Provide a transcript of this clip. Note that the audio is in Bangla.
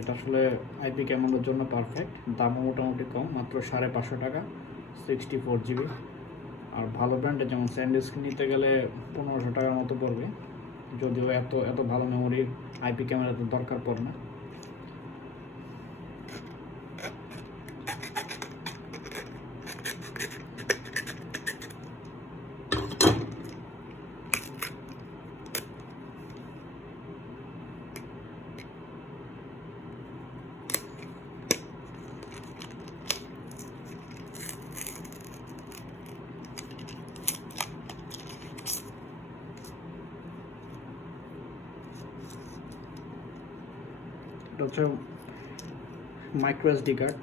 এটা আসলে আইপি ক্যামেরার জন্য পারফেক্ট। দামও মোটামুটি কম, মাত্র 550 টাকা, 64 GB। আর ভালো ব্র্যান্ডে যেমন স্যান্ডিস্ক নিতে গেলে 1500 টাকার মতো পড়বে, যদিও এত এত ভালো মেমোরির আইপি ক্যামেরা তো দরকার পড়ে না। এটা হচ্ছে মাইক্রো এসডি কার্ড।